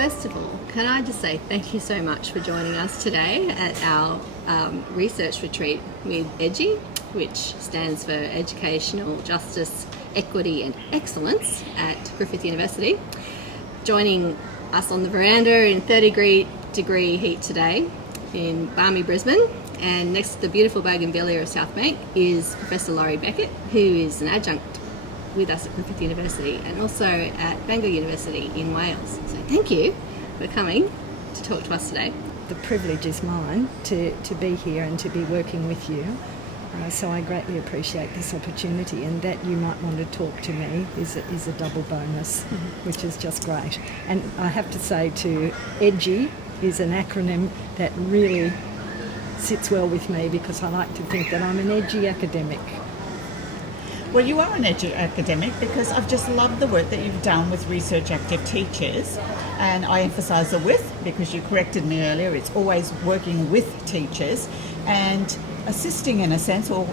first of all, can I just say thank you so much for joining us today at our research retreat with EDGE, which stands for Educational Justice, Equity and Excellence at Griffith University. Joining us on the veranda in 30-degree heat today in balmy Brisbane, and next to the beautiful bougainvillea of South Bank is Professor Beckett, who is an adjunct with us at Griffith University and also at Bangor University in Wales. So thank you for coming to talk to us today. The privilege is mine to be here and to be working with you. So I greatly appreciate this opportunity, and that you might want to talk to me is a double bonus, which is just great. And I have to say too, EDGE is an acronym that really sits well with me because I like to think that I'm an edgy academic. Well, you are an edgy academic because I've just loved the work that you've done with research active teachers, and I emphasise the with because you corrected me earlier. It's always working with teachers and assisting in a sense, or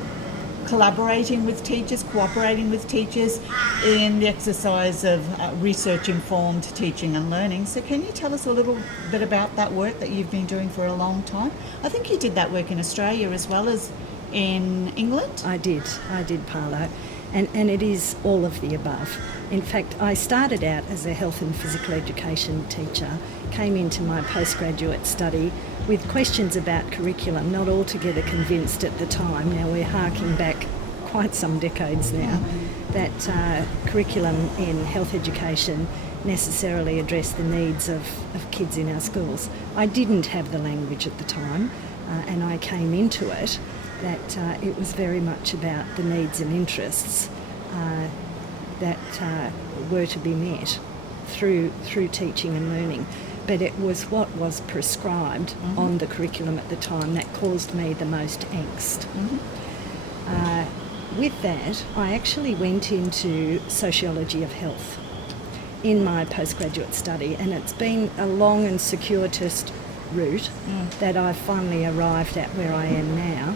collaborating with teachers, cooperating with teachers in the exercise of research-informed teaching and learning. So can you tell us a little bit about that work that you've been doing for a long time? I think you did that work in Australia as well as in England? I did, Paolo. And it is all of the above. In fact, I started out as a health and physical education teacher, came into my postgraduate study with questions about curriculum, not altogether convinced at the time. Now we're harking back quite some decades now, that curriculum in health education necessarily addressed the needs of kids in our schools. I didn't have the language at the time, and I came into it that it was very much about the needs and interests that were to be met through teaching and learning. But it was what was prescribed on the curriculum at the time that caused me the most angst. With that, I actually went into sociology of health in my postgraduate study, and it's been a long and circuitous route that I've finally arrived at where I am now.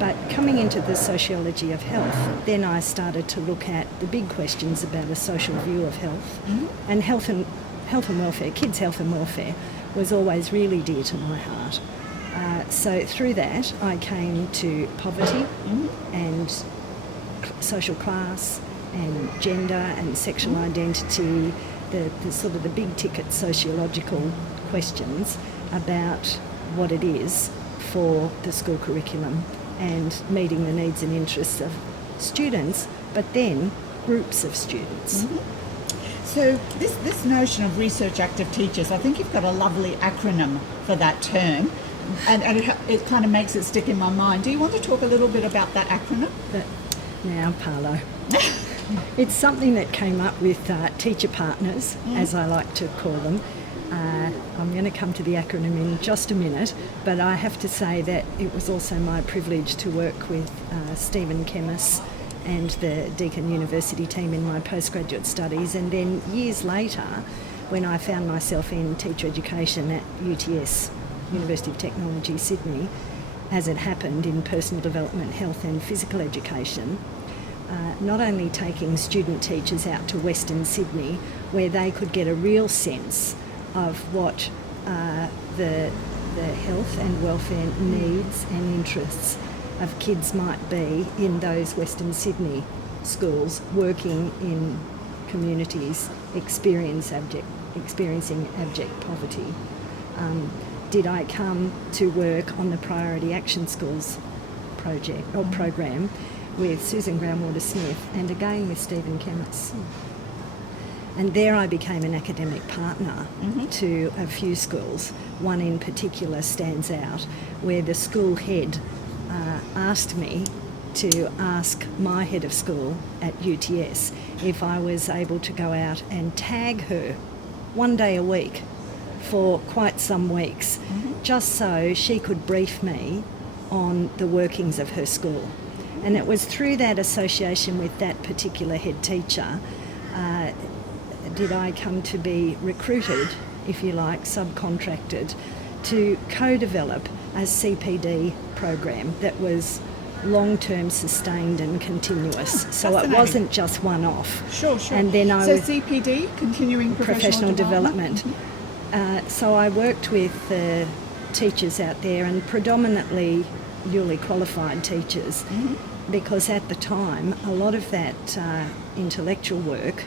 But coming into the sociology of health, then I started to look at the big questions about a social view of health. And health and welfare, kids' health and welfare, was always really dear to my heart. So through that, I came to poverty and social class and gender and sexual identity, the sort of the big ticket sociological questions about what it is for the school curriculum and meeting the needs and interests of students, but then groups of students. So this notion of research active teachers, I think you've got a lovely acronym for that term, and it kind of makes it stick in my mind. Do you want to talk a little bit about that acronym? But now, Paolo, it's something that came up with teacher partners, as I like to call them. I'm going to come to the acronym in just a minute, but I have to say that it was also my privilege to work with Stephen Kemmis and the Deakin University team in my postgraduate studies, and then years later when I found myself in teacher education at UTS, University of Technology, Sydney, as it happened in personal development, health and physical education, not only taking student teachers out to Western Sydney where they could get a real sense of what the health and welfare needs and interests of kids might be in those Western Sydney schools working in communities experiencing abject poverty. Did I come to work on the Priority Action Schools project or program with Susan Groundwater-Smith and again with Stephen Kemmis. And there I became an academic partner to a few schools. One in particular stands out, where the school head asked me to ask my head of school at UTS if I was able to go out and tag her one day a week for quite some weeks, just so she could brief me on the workings of her school. And it was through that association with that particular head teacher did I come to be recruited, if you like, subcontracted, to co-develop a CPD program that was long-term, sustained and continuous. So it wasn't just one-off. Sure. And then so CPD, continuing professional development. So I worked with teachers out there, and predominantly newly qualified teachers, because at the time a lot of that intellectual work,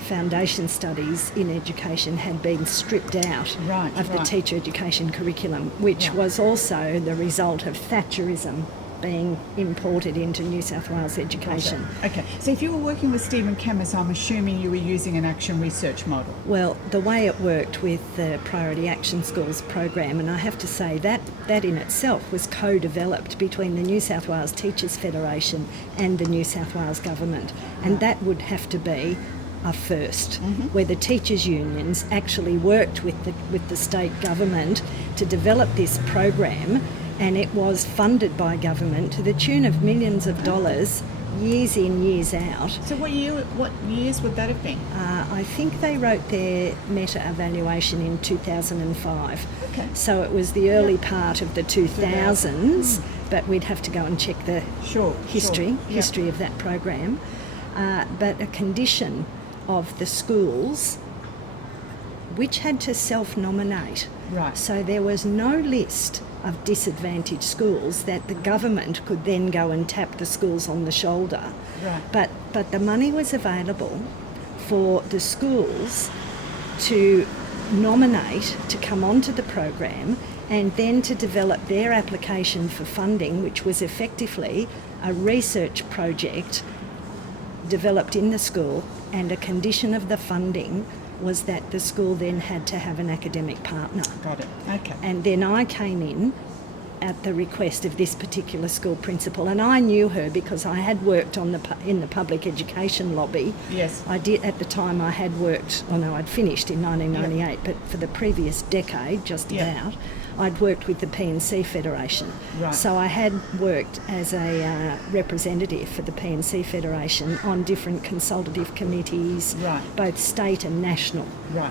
foundation studies in education, had been stripped out of the teacher education curriculum, which was also the result of Thatcherism being imported into New South Wales education. Okay, so if you were working with Stephen Camus, I'm assuming you were using an action research model. Well, the way it worked with the Priority Action Schools program, and I have to say that in itself was co-developed between the New South Wales Teachers Federation and the New South Wales Government, and that would have to be a first, where the teachers' unions actually worked with the state government to develop this program, and it was funded by government to the tune of millions of dollars, years in, years out. So what years would that have been? I think they wrote their meta-evaluation in 2005. Okay. So it was the early part of the 2000s, but we'd have to go and check the history of that program. But a condition of the schools which had to self-nominate. Right. So there was no list of disadvantaged schools that the government could then go and tap the schools on the shoulder. Right. But the money was available for the schools to nominate to come onto the program, and then to develop their application for funding, which was effectively a research project developed in the school, and a condition of the funding was that the school then had to have an academic partner. Got it. Okay. And then I came in at the request of this particular school principal, and I knew her because I had worked in the public education lobby. Yes. I did at the time. I had worked. Oh no, I'd finished in 1998, but for the previous decade, just about, I'd worked with the P&C Federation. Right. So I had worked as a representative for the P&C Federation on different consultative committees, both state and national.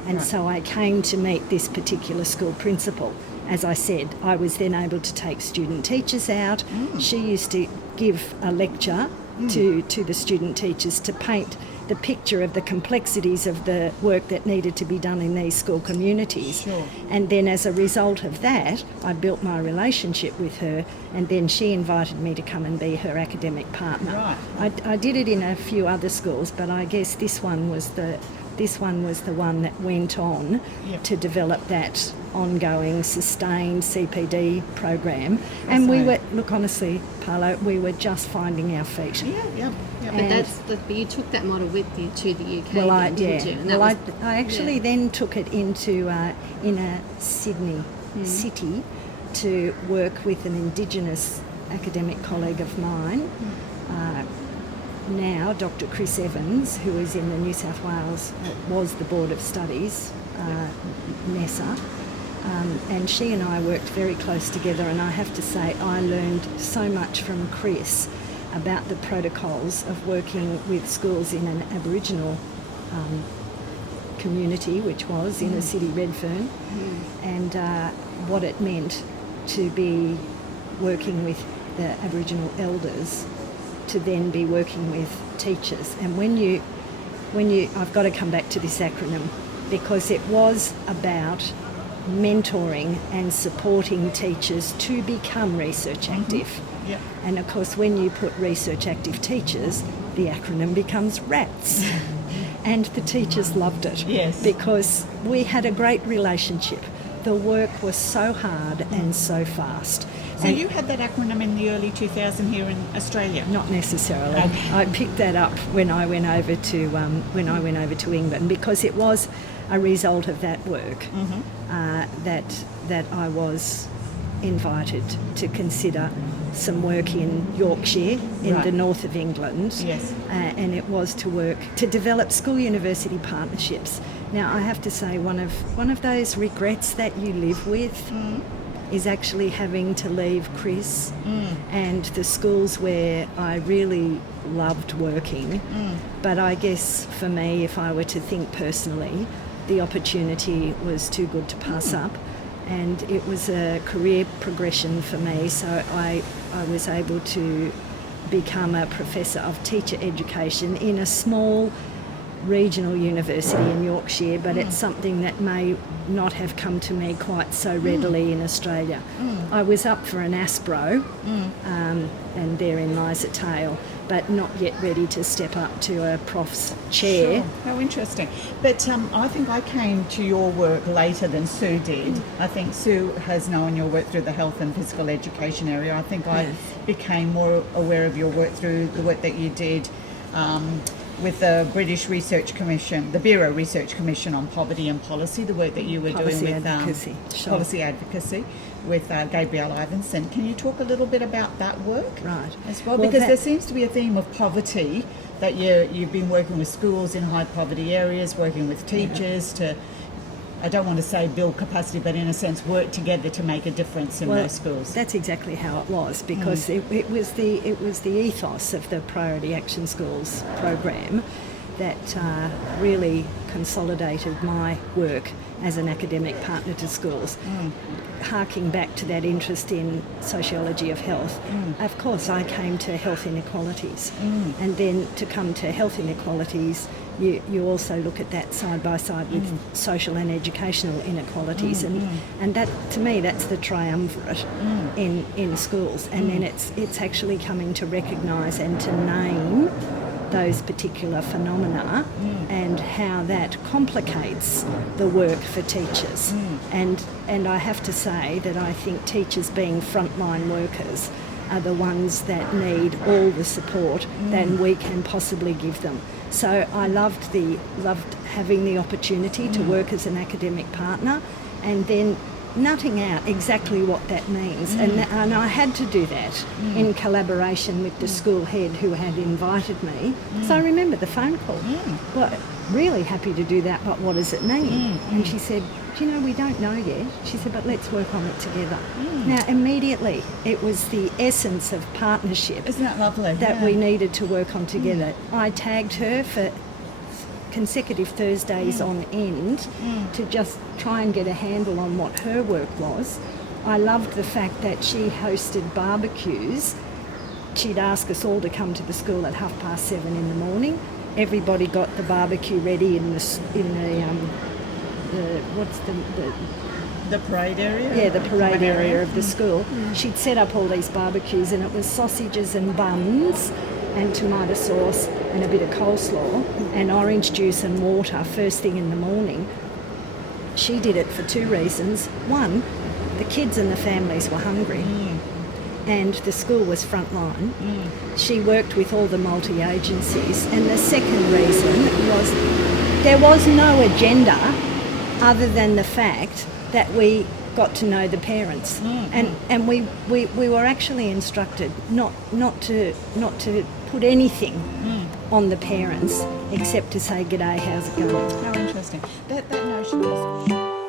And so I came to meet this particular school principal. As I said, I was then able to take student teachers out. She used to give a lecture to the student teachers to paint the picture of the complexities of the work that needed to be done in these school communities. Sure. And then as a result of that, I built my relationship with her, and then she invited me to come and be her academic partner. Right. I did it in a few other schools, but I guess this one was the one that went on to develop that ongoing, sustained CPD program. And we were, look, honestly, Paolo, we were just finding our feet. Yeah. But you took that model with you to the UK, didn't you? And I actually then took it into inner Sydney city to work with an Indigenous academic colleague of mine. Now, Dr. Chris Evans, who is in the New South Wales, was the Board of Studies, NESA, and she and I worked very close together, and I have to say I learned so much from Chris about the protocols of working with schools in an Aboriginal community, which was inner city Redfern, and what it meant to be working with the Aboriginal elders, to then be working with teachers. And when you I've got to come back to this acronym, because it was about mentoring and supporting teachers to become research active. And of course, when you put research active teachers, the acronym becomes RATS. And the teachers loved it. Yes. Because we had a great relationship. The work was so hard and so fast. So you had that acronym in the early 2000s here in Australia? Not necessarily. Okay. I picked that up when I went over to England, because it was a result of that work that I was invited to consider some work in Yorkshire, in the north of England. Yes. And it was to develop school-university partnerships. Now, I have to say, one of those regrets that you live with is actually having to leave Chris and the schools where I really loved working. But I guess for me, if I were to think personally, the opportunity was too good to pass up, and it was a career progression for me, so I was able to become a professor of teacher education in a small regional university in Yorkshire, but it's something that may not have come to me quite so readily in Australia. I was up for an ASPRO, and therein lies a tale, but not yet ready to step up to a prof's chair. Sure. How interesting. But I think I came to your work later than Sue did. I think Sue has known your work through the health and physical education area. I think I became more aware of your work through the work that you did with the British Research Commission, the Bureau Research Commission on Poverty and Policy, the work that you were Policy doing with advocacy, sure. policy advocacy with Gabrielle Ivinson. Can you talk a little bit about that work Right. as well? Well, Because that- there seems to be a theme of poverty, that you've been working with schools in high poverty areas, working with teachers to, I don't want to say build capacity, but in a sense work together to make a difference in those schools. That's exactly how it was, because it was the ethos of the Priority Action Schools program that really consolidated my work as an academic partner to schools. Harking back to that interest in sociology of health, of course I came to health inequalities, and then to come to health inequalities, you also look at that side by side with social and educational inequalities, and that, to me, that's the triumvirate in schools. And then it's actually coming to recognise and to name those particular phenomena and how that complicates the work for teachers. And I have to say that I think teachers, being frontline workers, are the ones that need all the support that we can possibly give them. So I loved having the opportunity to work as an academic partner, and then nutting out exactly what that means. And I had to do that in collaboration with the school head who had invited me. So I remember the phone call. Well, really happy to do that, but what does it mean? And she said, do you know, we don't know yet. She said, but let's work on it together. Now, immediately, it was the essence of partnership. Isn't that lovely? That we needed to work on together. I tagged her for consecutive Thursdays on end to just try and get a handle on what her work was. I loved the fact that she hosted barbecues. She'd ask us all to come to the school at 7:30 in the morning. Everybody got the barbecue ready in the parade area? Yeah, the parade area of the school. She'd set up all these barbecues, and it was sausages and buns and tomato sauce and a bit of coleslaw and orange juice and water first thing in the morning. She did it for two reasons. One, the kids and the families were hungry, and the school was frontline. She worked with all the multi-agencies, and the second reason was there was no agenda other than the fact that we got to know the parents, and we were actually instructed not to put anything on the parents except to say, "G'day, how's it going?" How interesting. That notion is